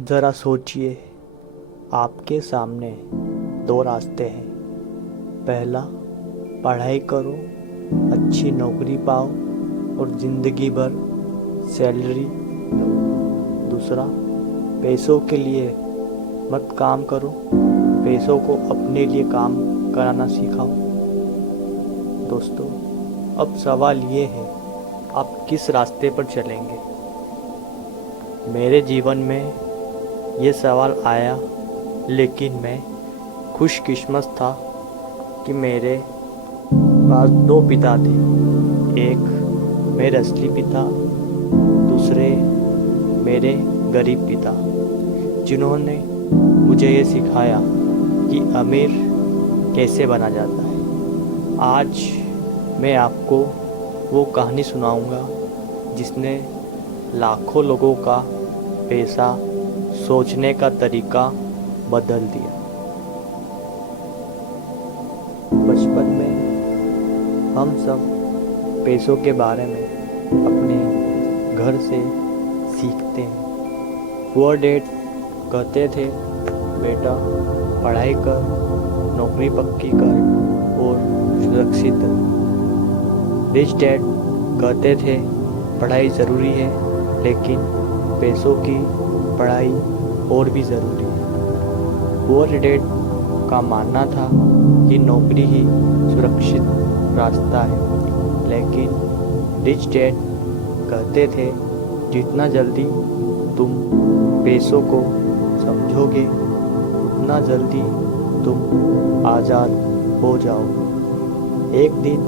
ज़रा सोचिए, आपके सामने दो रास्ते हैं। पहला, पढ़ाई करो, अच्छी नौकरी पाओ और ज़िंदगी भर सैलरी लो। दूसरा, पैसों के लिए मत काम करो, पैसों को अपने लिए काम कराना सिखाओ। दोस्तों, अब सवाल ये है, आप किस रास्ते पर चलेंगे? मेरे जीवन में ये सवाल आया, लेकिन मैं खुशकिस्मत था कि मेरे पास दो पिता थे। एक मेरे असली पिता, दूसरे मेरे गरीब पिता, जिन्होंने मुझे ये सिखाया कि अमीर कैसे बना जाता है। आज मैं आपको वो कहानी सुनाऊंगा जिसने लाखों लोगों का पैसा सोचने का तरीका बदल दिया। बचपन में हम सब पैसों के बारे में अपने घर से सीखते हैं। पुअर डैड कहते थे, बेटा पढ़ाई कर, नौकरी पक्की कर और सुरक्षित रह। रिच डैड कहते थे, पढ़ाई ज़रूरी है, लेकिन पैसों की पढ़ाई और भी ज़रूरी है। पुअर डैड का मानना था कि नौकरी ही सुरक्षित रास्ता है, लेकिन रिच डैड कहते थे, जितना जल्दी तुम पैसों को समझोगे, उतना जल्दी तुम आज़ाद हो जाओगे। एक दिन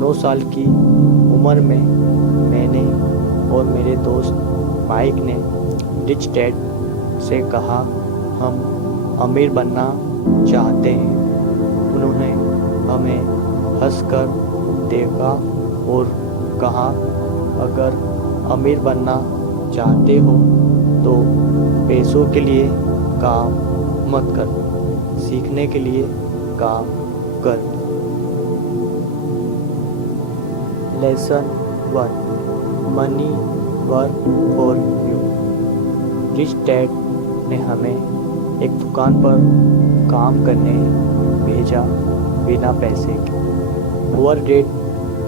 9 साल की उम्र में मैंने और मेरे दोस्त माइक ने रिच डैड से कहा, हम अमीर बनना चाहते हैं। उन्होंने हमें हंसकर देखा और कहा, अगर अमीर बनना चाहते हो तो पैसों के लिए काम मत कर, सीखने के लिए काम कर। Lesson 1, money work for you. Rich dad ने हमें एक दुकान पर काम करने भेजा बिना पैसे के। पुअर डैड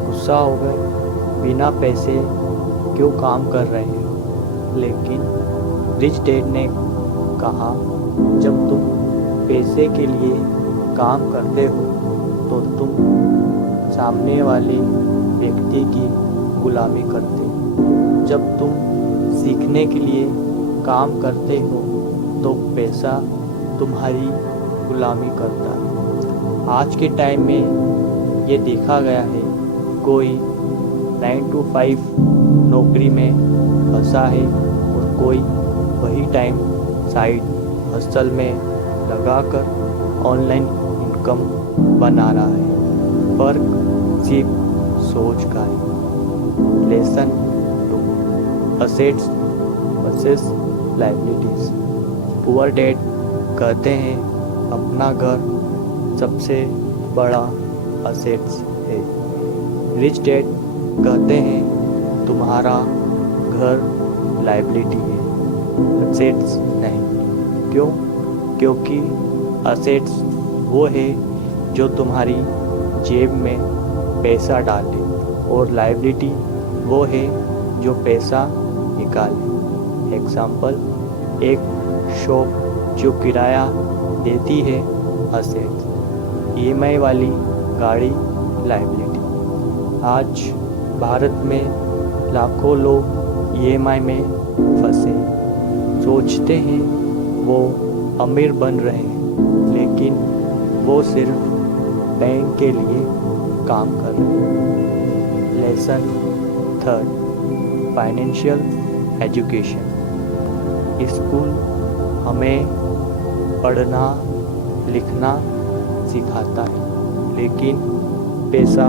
गुस्सा हो गए, बिना पैसे क्यों काम कर रहे हो? लेकिन रिच डैड ने कहा, जब तुम पैसे के लिए काम करते हो तो तुम सामने वाले व्यक्ति की गुलामी करते हो। जब तुम सीखने के लिए काम करते हो तो पैसा तुम्हारी गुलामी करता है। आज के टाइम में ये देखा गया है, कोई 9 to 5 नौकरी में फंसा है और कोई वही टाइम साइड हसल में लगाकर ऑनलाइन इनकम बना रहा है। फर्क सिर्फ सोच का है। Lesson 2, assets versus liabilities. Poor dad कहते हैं, अपना घर सबसे बड़ा असेट्स है। रिच डैड कहते हैं, तुम्हारा घर लायबिलिटी है, असेट्स नहीं। क्यों? क्योंकि असेट्स वो है जो तुम्हारी जेब में पैसा डाले और लायबिलिटी वो है जो पैसा निकाले। एग्जाम्पल, एक शॉप जो किराया देती है, असेट्स। ईएमआई वाली गाड़ी लायबिलिटी। आज भारत में लाखों लोग ईएमआई में फंसे, सोचते हैं वो अमीर बन रहे हैं, लेकिन वो सिर्फ बैंक के लिए काम कर रहे हैं। Lesson 3, financial education. स्कूल हमें पढ़ना लिखना सिखाता है, लेकिन पैसा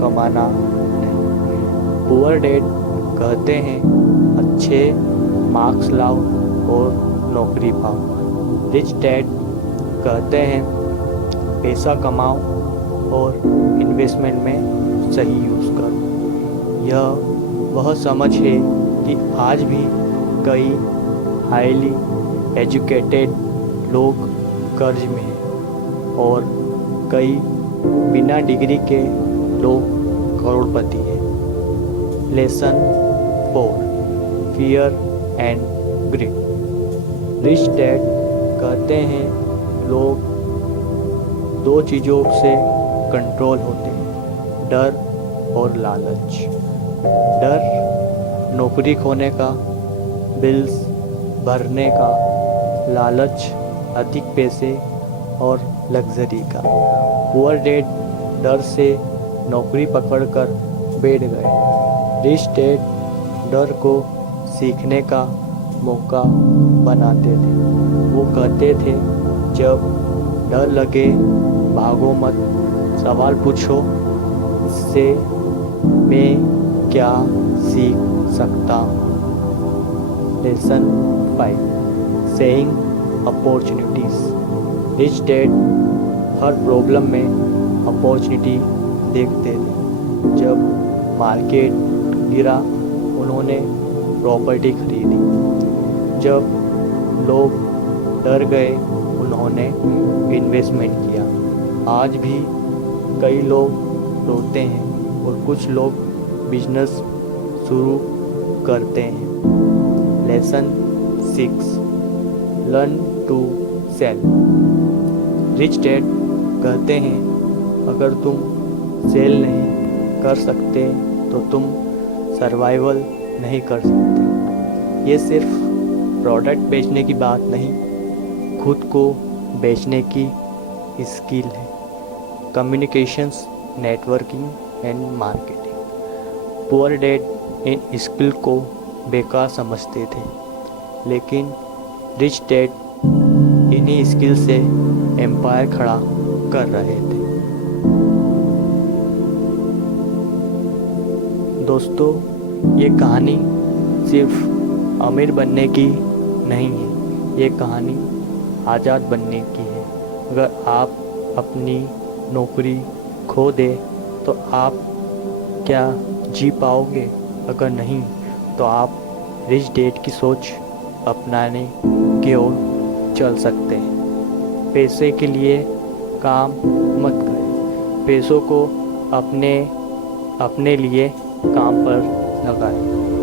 कमाना नहीं। पुअर डैड कहते हैं, अच्छे मार्क्स लाओ और नौकरी पाओ। रिच डैड कहते हैं, पैसा कमाओ और इन्वेस्टमेंट में सही यूज़ करो। यह वह समझ है कि आज भी कई हाईली एजुकेटेड लोग कर्ज में हैं और कई बिना डिग्री के लोग करोड़पति हैं। Lesson 4, fear and grid. Rich dad कहते हैं लोग दो चीज़ों से कंट्रोल होते हैं, डर और लालच। डर नौकरी खोने का, बिल्स भरने का, लालच अधिक पैसे और लग्जरी का। पुअर डैड डर से नौकरी पकड़कर बैठ गए। रिच डैड डर को सीखने का मौका बनाते थे। वो कहते थे जब डर लगे भागो मत, सवाल पूछो, इससे मैं क्या सीख सकता हूँ। Lesson 5, seeing opportunities. Rich dad हर प्रॉब्लम में अपॉर्चुनिटी देखते थे। जब मार्केट गिरा उन्होंने प्रॉपर्टी खरीदी। जब लोग डर गए उन्होंने इन्वेस्टमेंट किया। आज भी कई लोग रोते हैं और कुछ लोग बिजनेस शुरू करते हैं। Lesson 6, learn to sell. Rich dad कहते हैं अगर तुम सेल नहीं कर सकते तो तुम सर्वाइवल नहीं कर सकते। ये सिर्फ प्रोडक्ट बेचने की बात नहीं, खुद को बेचने की स्किल है। Communications, networking and marketing. Poor dad in skill को बेकार समझते थे, लेकिन रिच डैड इन्हीं स्किल से एम्पायर खड़ा कर रहे थे। दोस्तों, ये कहानी सिर्फ अमीर बनने की नहीं है, ये कहानी आज़ाद बनने की है। अगर आप अपनी नौकरी खो दे तो आप क्या जी पाओगे? अगर नहीं तो आप रिच डैड की सोच अपनाने की ओर चल सकते हैं। पैसे के लिए काम मत करें, पैसों को अपने लिए काम पर लगाएं।